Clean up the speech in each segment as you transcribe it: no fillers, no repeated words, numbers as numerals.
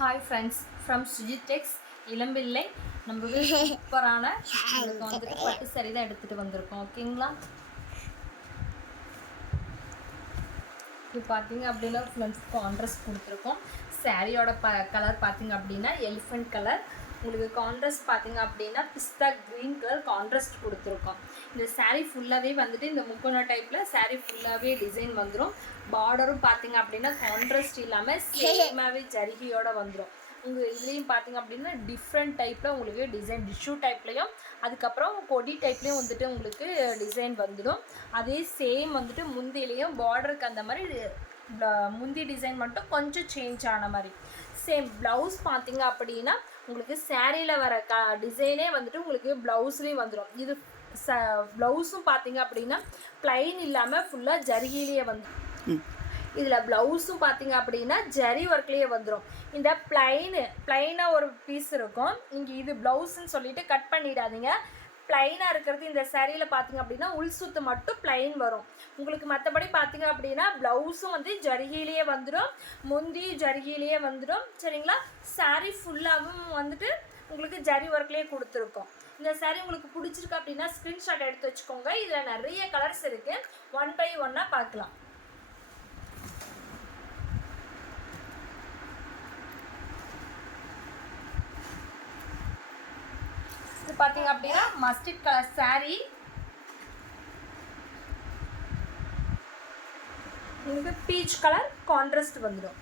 Hi friends from சுஜிடெக்ஸ் இளம்பிள்ளை. நம்ம சூப்பரான உங்களுக்கு வந்துட்டு பட்டு சரி தான் எடுத்துகிட்டு வந்திருக்கோம். ஓகேங்களா? இது பார்த்தீங்க அப்படின்னா ஃப்ரெண்ட்ஸ் கான்ட்ராஸ்ட் கொடுத்துருக்கோம். சாரியோட கலர் பார்த்தீங்க அப்படின்னா எலிஃபெண்ட் கலர். உங்களுக்கு கான்ட்ராஸ்ட் பார்த்தீங்க அப்படின்னா பிஸ்தா க்ரீன் கலர் கான்ட்ராஸ்ட் கொடுத்துருக்கோம். இந்த சாரீ ஃபுல்லாகவே வந்துட்டு இந்த முக்கோண டைப்பில் சாரீ ஃபுல்லாகவே டிசைன் வந்துடும். பார்டரும் பார்த்தீங்க அப்படின்னா கான்ட்ராஸ்ட் இல்லாமல் சேமாகவே ஜரிகையோடு வந்துடும். உங்கள் இதுலேயும் பார்த்தீங்க அப்படின்னா டிஃப்ரெண்ட் டைப்பில் உங்களுக்கு டிசைன் டிஷ்யூ டைப்லேயும் அதுக்கப்புறம் கொடி டைப்லேயும் வந்துட்டு உங்களுக்கு டிசைன் வந்துடும். அதே சேம் வந்துட்டு முந்திலையும் பார்டருக்கு அந்த மாதிரி முந்தி டிசைன் மட்டும் கொஞ்சம் சேஞ்ச் ஆன மாதிரி. சேம் ப்ளவுஸ் பார்த்தீங்க அப்படின்னா உங்களுக்கு சாரியில் வர டிசைனே வந்துட்டு உங்களுக்கு ப்ளவுஸ்லேயும் வந்துடும். இது ப்ளவுஸும் பார்த்தீங்க அப்படின்னா ப்ளைன் இல்லாமல் ஃபுல்லாக ஜரிகையிலேயே வந்துடும். இதில் ப்ளவுஸும் பார்த்தீங்க அப்படின்னா ஜரி ஒர்க்லேயே வந்துடும். இந்த ப்ளைனாக ஒரு பீஸ் இருக்கும். இங்கே இது ப்ளவுஸ்ன்னு சொல்லிட்டு கட் பண்ணிடாதீங்க. ப்ளைனாக இருக்கிறது இந்த சாரியில் பார்த்தீங்க அப்படின்னா உள் சுத்து மட்டும் ப்ளைன் வரும். உங்களுக்கு மற்றபடி பார்த்தீங்க அப்படின்னா ப்ளவுஸும் வந்து ஜரிகையிலேயே வந்துடும், முந்தி ஜரிகையிலேயே வந்துடும். சரிங்களா? சாரீ ஃபுல்லாகவும் வந்துட்டு உங்களுக்கு ஜரி ஒர்க்லேயே கொடுத்துருக்கோம். இந்த சாரீ உங்களுக்கு பிடிச்சிருக்கு அப்படின்னா ஸ்க்ரீன்ஷாட் எடுத்து வச்சுக்கோங்க. இதில் நிறைய கலர்ஸ் இருக்குது. ஒன் பை ஒன்னாக பார்க்கலாம். பார்த்தீங்க அப்படின்னா மஸ்டர்ட் கலர் சாரீ. உங்களுக்கு பீச் கலர் கான்ட்ராஸ்ட் வந்துடும்.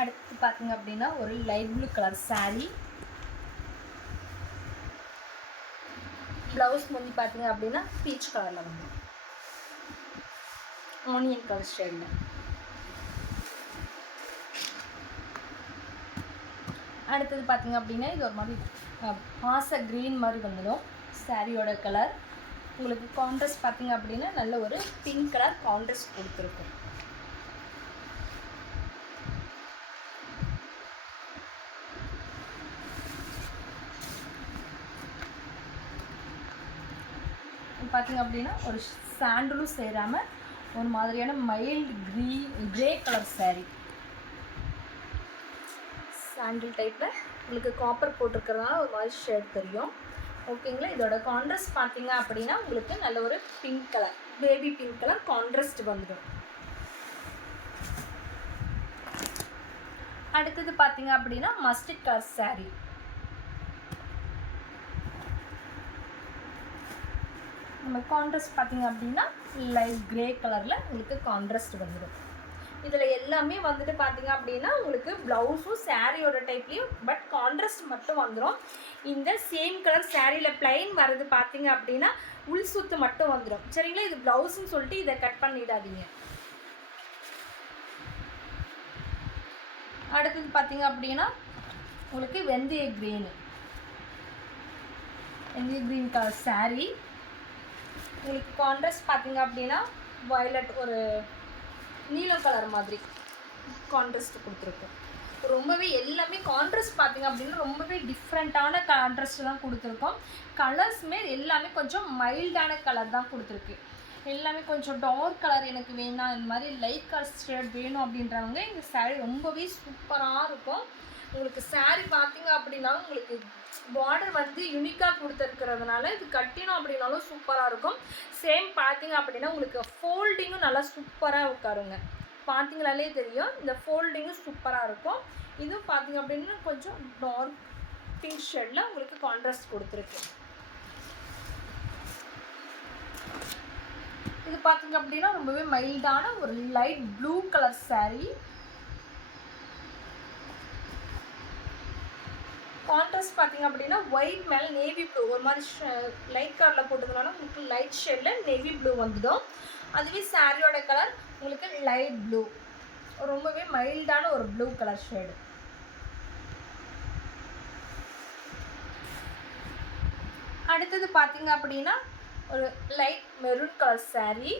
அடுத்து பார்த்தீங்க அப்படின்னா ஒரு light blue colour sari. Blouse முந்தி பார்த்தீங்க அப்படின்னா பீச் கலரில் வந்து ஆனியன் கலர் ஷேடில். அடுத்தது பார்த்தீங்க அப்படின்னா இது ஒரு மாதிரி பாச க்ரீன் மாதிரி வந்துடும் சாரியோட கலர். உங்களுக்கு கான்ட்ராஸ்ட் பார்த்தீங்க அப்படின்னா நல்ல ஒரு பிங்க் கலர் கான்ட்ராஸ்ட் கொடுத்துருக்கும். பார்த்தீங்க அப்படின்னா ஒரு சாண்டலும் சேராமல் ஒரு மாதிரியான மைல்டு கிரே கலர் சாரீ. சாண்டில் டைப்பில் உங்களுக்கு காப்பர் போட்டிருக்கிறதுனால ஒரு மாதிரி ஷேட் தெரியும். ஓகேங்களா? இதோட கான்ட்ராஸ்ட் பார்த்தீங்க அப்படின்னா உங்களுக்கு நல்ல ஒரு pink colour, baby pink colour contrast வந்துடும். அடுத்தது பார்த்தீங்க அப்படின்னா மஸ்டர்ட் கலர் சாரீ. நம்ம கான்ட்ராஸ்ட் பார்த்தீங்க அப்படின்னா லைட் கிரே கலரில் உங்களுக்கு கான்ட்ராஸ்ட் வந்துடும். இதில் எல்லாமே வந்துட்டு பார்த்தீங்க அப்படின்னா உங்களுக்கு ப்ளவுஸும் சாரியோட டைப்லேயும் பட் கான்ட்ராஸ்ட் மட்டும் வந்துடும். இந்த சேம் கலர் சாரியில் ப்ளைன் வர்றது பார்த்தீங்க அப்படின்னா உள் சுத்து மட்டும் வந்துடும். சரிங்களா? இது ப்ளவுஸ்ன்னு சொல்லிட்டு இதை கட் பண்ணிடாதீங்க. அடுத்தது பார்த்தீங்க அப்படின்னா உங்களுக்கு வெந்தய க்ரீன் கலர் சாரீ. உங்களுக்கு கான்ட்ராஸ்ட் பார்த்தீங்க அப்படின்னா வயலட் ஒரு நீலம் கலர் மாதிரி கான்ட்ராஸ்ட் கொடுத்துருக்கோம். ரொம்பவே எல்லாமே கான்ட்ராஸ்ட் பார்த்தீங்க அப்படின்னா ரொம்பவே டிஃப்ரெண்ட்டான கான்ட்ராஸ்ட் தான் கொடுத்துருக்கோம். கலர்ஸுமே எல்லாமே கொஞ்சம் மைல்டான கலர் தான் கொடுத்துருக்கு. எல்லாமே கொஞ்சம் டார்க் கலர் எனக்கு வேணாம், இந்த மாதிரி லைட் கலர் ஷேட் வேணும் அப்படின்றவங்க இந்த சாரீ ரொம்பவே சூப்பராக இருக்கும். உங்களுக்கு சாரீ பார்த்தீங்க அப்படின்னா உங்களுக்கு பார்டர் வந்து யூனிக்காக கொடுத்துருக்கிறதுனால இது கட்டினோம் அப்படின்னாலும் சூப்பராக இருக்கும். சேம் பார்த்தீங்க அப்படின்னா உங்களுக்கு ஃபோல்டிங்கும் நல்லா சூப்பராக உட்காருங்க. பார்த்தீங்களாலே தெரியும் இந்த ஃபோல்டிங்கும் சூப்பராக இருக்கும். இதுவும் பார்த்தீங்க அப்படின்னா கொஞ்சம் டார்க் பிங்க் ஷேடில் உங்களுக்கு கான்ட்ராஸ்ட் கொடுத்துருக்கு. இது பார்த்தீங்க அப்படின்னா ரொம்பவே மைல்டான ஒரு light blue colour sari. Contrast பார்த்தீங்க அப்படின்னா ஒயிட் மேலே நேவி ப்ளூ ஒரு மாதிரி லைட் கலரில் போட்டதுனால உங்களுக்கு லைட் ஷேடில் நேவி ப்ளூ வந்துடும். அதுவே சாரியோட கலர் உங்களுக்கு லைட் ப்ளூ, ரொம்பவே மைல்டான ஒரு ப்ளூ கலர் ஷேடு. அடுத்தது பார்த்தீங்க அப்படின்னா ஒரு லைட் மெரூன் கலர் சாரீ.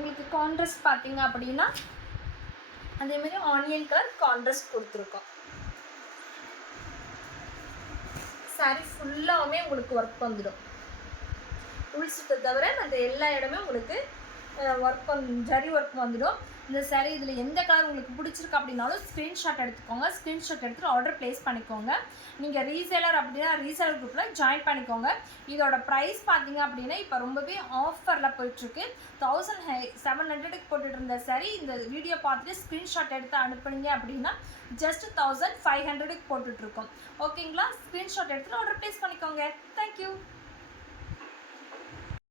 உங்களுக்கு கான்ட்ராஸ்ட் பார்த்தீங்க அப்படின்னா அதேமாதிரி ஆனியன் கலர் கான்ட்ராஸ்ட் கொடுத்துருக்கோம். சாரி ஃபுல்லாகவுமே உங்களுக்கு ஒர்க் வந்துடும். உள் சுத்தை தவிர அந்த எல்லா இடமே உங்களுக்கு ஒர்க் ஜரி ஒர்க் வந்துடும். இந்த சாரீ இதில் எந்த கலர் உங்களுக்கு பிடிச்சிருக்கு அப்படின்னாலும் ஸ்க்ரீன்ஷாட் எடுத்துக்கோங்க. ஸ்க்ரீன்ஷாட் எடுத்துகிட்டு ஆர்டர் ப்ளேஸ் பண்ணிக்கோங்க. நீங்கள் ரீசேலர் அப்படின்னா ரீசேலர் குரூப்பில் ஜாயின் பண்ணிக்கோங்க. இதோட ப்ரைஸ் பார்த்தீங்க அப்படின்னா இப்போ ரொம்பவே ஆஃபரில் போயிட்டுருக்கு. 1700க்கு போட்டுட்டு இருந்த சாரீ இந்த வீடியோ பார்த்துட்டு ஸ்க்ரீன்ஷாட் எடுத்து அனுப்புனீங்க அப்படின்னா ஜஸ்ட் 1500க்கு போட்டுட்ருக்கோம். ஓகேங்களா? ஸ்க்ரீன்ஷாட் எடுத்துகிட்டு ஆர்டர் ப்ளேஸ் பண்ணிக்கோங்க. தேங்க்யூ.